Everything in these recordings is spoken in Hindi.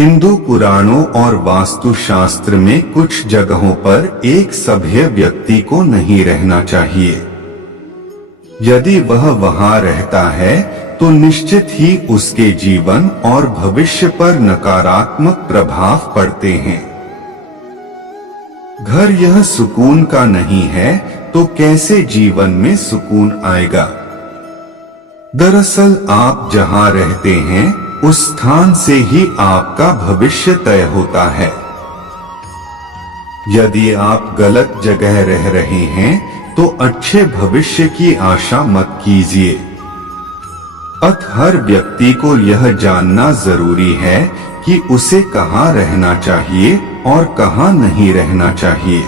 हिंदू पुराणों और वास्तुशास्त्र में कुछ जगहों पर एक सभ्य व्यक्ति को नहीं रहना चाहिए। यदि वह वहां रहता है तो निश्चित ही उसके जीवन और भविष्य पर नकारात्मक प्रभाव पड़ते हैं। घर यह सुकून का नहीं है तो कैसे जीवन में सुकून आएगा। दरअसल आप जहां रहते हैं उस स्थान से ही आपका भविष्य तय होता है। यदि आप गलत जगह रह रहे हैं तो अच्छे भविष्य की आशा मत कीजिए। अतः हर व्यक्ति को यह जानना जरूरी है कि उसे कहां रहना चाहिए और कहां नहीं रहना चाहिए।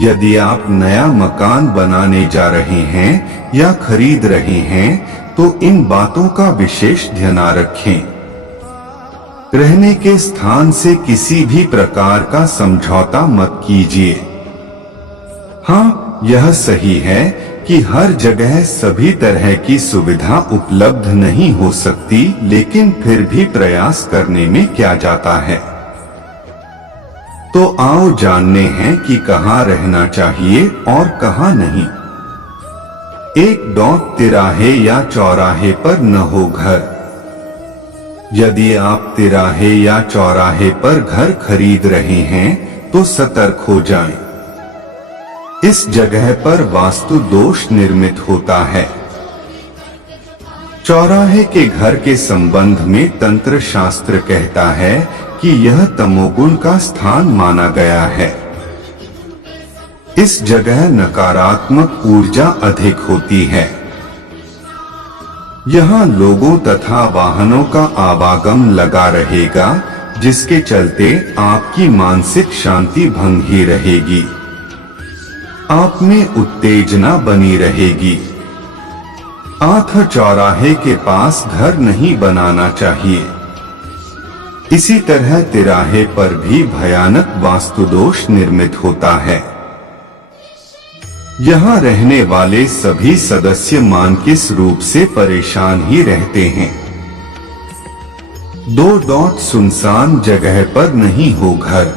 यदि आप नया मकान बनाने जा रहे हैं या खरीद रहे हैं तो इन बातों का विशेष ध्यान रखें। रहने के स्थान से किसी भी प्रकार का समझौता मत कीजिए। हाँ, यह सही है कि हर जगह सभी तरह की सुविधा उपलब्ध नहीं हो सकती, लेकिन फिर भी प्रयास करने में क्या जाता है। तो आओ जानते हैं कि कहां रहना चाहिए और कहां नहीं। एक तिराहे या चौराहे पर न हो घर। यदि आप तिराहे या चौराहे पर घर खरीद रहे हैं तो सतर्क हो जाएं। इस जगह पर वास्तु दोष निर्मित होता है। चौराहे के घर के संबंध में तंत्र शास्त्र कहता है कि यह तमोगुण का स्थान माना गया है। इस जगह नकारात्मक ऊर्जा अधिक होती है। यहाँ लोगों तथा वाहनों का आवागम लगा रहेगा, जिसके चलते आपकी मानसिक शांति भंग ही रहेगी। आप में उत्तेजना बनी रहेगी। अतः चौराहे के पास घर नहीं बनाना चाहिए। इसी तरह तिराहे पर भी भयानक वास्तुदोष निर्मित होता है। यहाँ रहने वाले सभी सदस्य मानसिक रूप से परेशान ही रहते हैं। सुनसान जगह पर नहीं हो घर।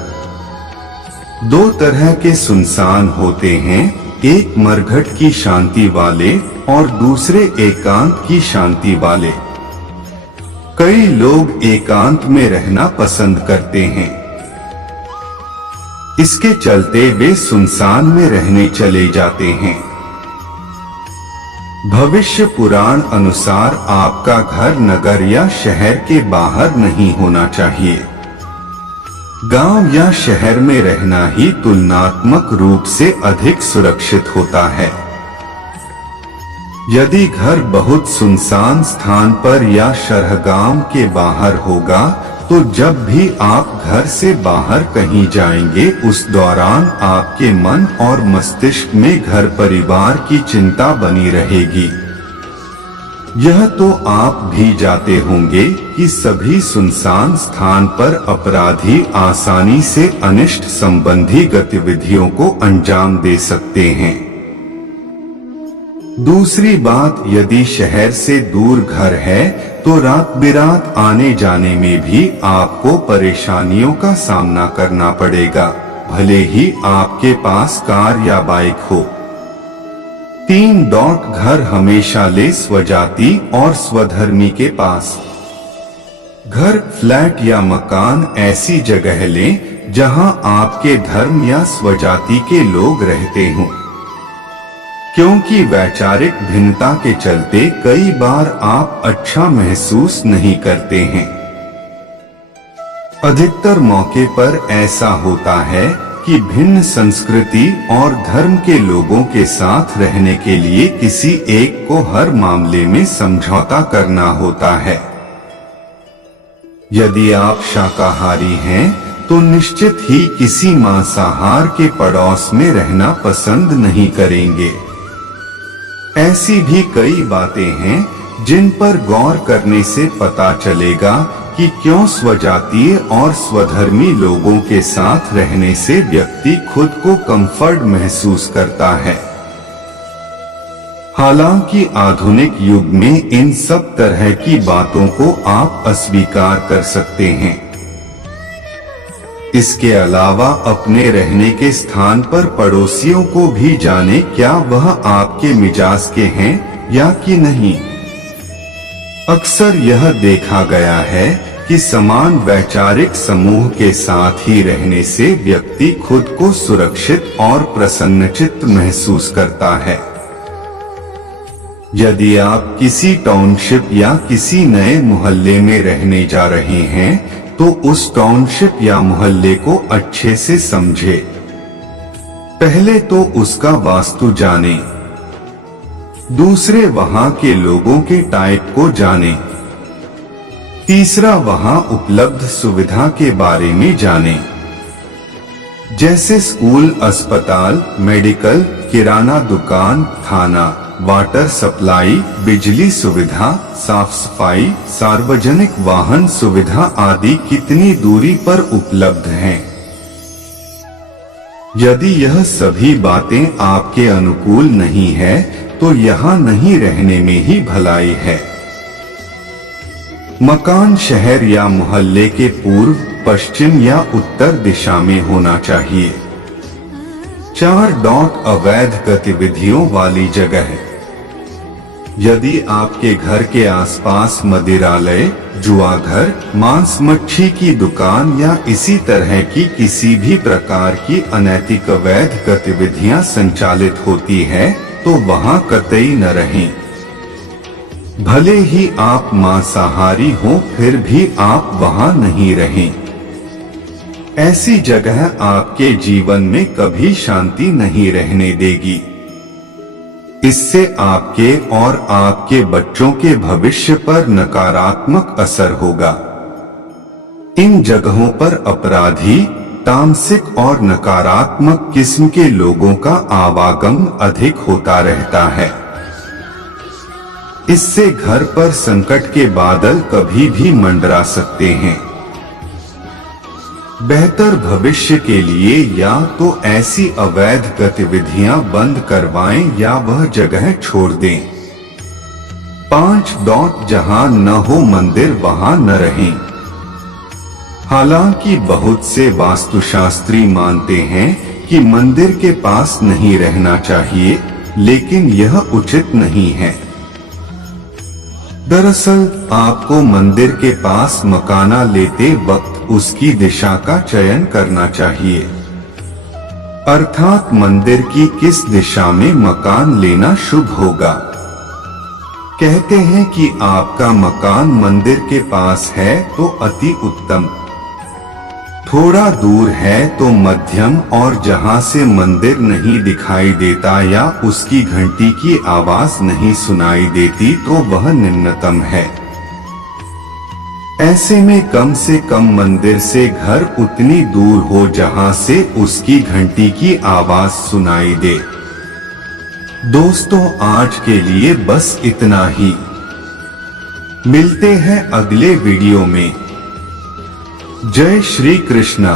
दो तरह के सुनसान होते हैं, एक मरघट की शांति वाले और दूसरे एकांत की शांति वाले। कई लोग एकांत में रहना पसंद करते हैं। इसके चलते वे सुनसान में रहने चले जाते हैं। भविष्य पुराण अनुसार आपका घर नगर या शहर के बाहर नहीं होना चाहिए। गांव या शहर में रहना ही तुलनात्मक रूप से अधिक सुरक्षित होता है। यदि घर बहुत सुनसान स्थान पर या शहरगाम के बाहर होगा तो जब भी आप घर से बाहर कहीं जाएंगे उस दौरान आपके मन और मस्तिष्क में घर परिवार की चिंता बनी रहेगी। यह तो आप भी जाते होंगे कि सभी सुनसान स्थान पर अपराधी आसानी से अनिष्ट संबंधी गतिविधियों को अंजाम दे सकते हैं। दूसरी बात, यदि शहर से दूर घर है तो रात बिरात आने जाने में भी आपको परेशानियों का सामना करना पड़ेगा, भले ही आपके पास कार या बाइक हो। घर हमेशा ले स्वजाति और स्वधर्मी के पास। घर, फ्लैट या मकान ऐसी जगह लें जहां आपके धर्म या स्वजाति के लोग रहते हों, क्योंकि वैचारिक भिन्नता के चलते कई बार आप अच्छा महसूस नहीं करते हैं। अधिकतर मौके पर ऐसा होता है कि भिन्न संस्कृति और धर्म के लोगों के साथ रहने के लिए किसी एक को हर मामले में समझौता करना होता है। यदि आप शाकाहारी हैं तो निश्चित ही किसी मांसाहार के पड़ोस में रहना पसंद नहीं करेंगे। ऐसी भी कई बातें हैं जिन पर गौर करने से पता चलेगा कि क्यों स्वजातीय और स्वधर्मी लोगों के साथ रहने से व्यक्ति खुद को कंफर्ट महसूस करता है। हालांकि आधुनिक युग में इन सब तरह की बातों को आप अस्वीकार कर सकते हैं। इसके अलावा अपने रहने के स्थान पर पड़ोसियों को भी जाने क्या वह आपके मिजाज के हैं या कि नहीं। अक्सर यह देखा गया है कि समान वैचारिक समूह के साथ ही रहने से व्यक्ति खुद को सुरक्षित और प्रसन्नचित्त महसूस करता है। यदि आप किसी टाउनशिप या किसी नए मोहल्ले में रहने जा रहे हैं तो उस टाउनशिप या मोहल्ले को अच्छे से समझें। पहले तो उसका वास्तु जानें, दूसरे वहां के लोगों के टाइप को जानें, तीसरा वहां उपलब्ध सुविधा के बारे में जानें, जैसे स्कूल, अस्पताल, मेडिकल, किराना दुकान, थाना, वाटर सप्लाई, बिजली सुविधा, साफ सफाई, सार्वजनिक वाहन सुविधा आदि कितनी दूरी पर उपलब्ध हैं। यदि यह सभी बातें आपके अनुकूल नहीं है तो यहाँ नहीं रहने में ही भलाई है। मकान शहर या मोहल्ले के पूर्व, पश्चिम या उत्तर दिशा में होना चाहिए। 4. अवैध गतिविधियों वाली जगह। यदि आपके घर के आसपास मदिरालय, जुआघर, मांस मच्छी की दुकान या इसी तरह की किसी भी प्रकार की अनैतिक अवैध गतिविधियां संचालित होती है तो वहां कतई न रहें। भले ही आप मांसाहारी हो फिर भी आप वहां नहीं रहें। ऐसी जगह आपके जीवन में कभी शांति नहीं रहने देगी। इससे आपके और आपके बच्चों के भविष्य पर नकारात्मक असर होगा। इन जगहों पर अपराधी, तामसिक और नकारात्मक किस्म के लोगों का आवागम अधिक होता रहता है। इससे घर पर संकट के बादल कभी भी मंडरा सकते हैं। बेहतर भविष्य के लिए या तो ऐसी अवैध गतिविधियां बंद करवाएं या वह जगह छोड़ दें। 5. जहां न हो मंदिर वहां न रहें। हालांकि बहुत से वास्तुशास्त्री मानते हैं कि मंदिर के पास नहीं रहना चाहिए, लेकिन यह उचित नहीं है। दरअसल आपको मंदिर के पास मकाना लेते वक्त उसकी दिशा का चयन करना चाहिए, अर्थात मंदिर की किस दिशा में मकान लेना शुभ होगा। कहते हैं कि आपका मकान मंदिर के पास है तो अति उत्तम, थोड़ा दूर है तो मध्यम, और जहां से मंदिर नहीं दिखाई देता या उसकी घंटी की आवाज नहीं सुनाई देती तो वह निम्नतम है। ऐसे में कम से कम मंदिर से घर उतनी दूर हो जहां से उसकी घंटी की आवाज सुनाई दे। दोस्तों, आज के लिए बस इतना ही। मिलते हैं अगले वीडियो में। जय श्री कृष्णा।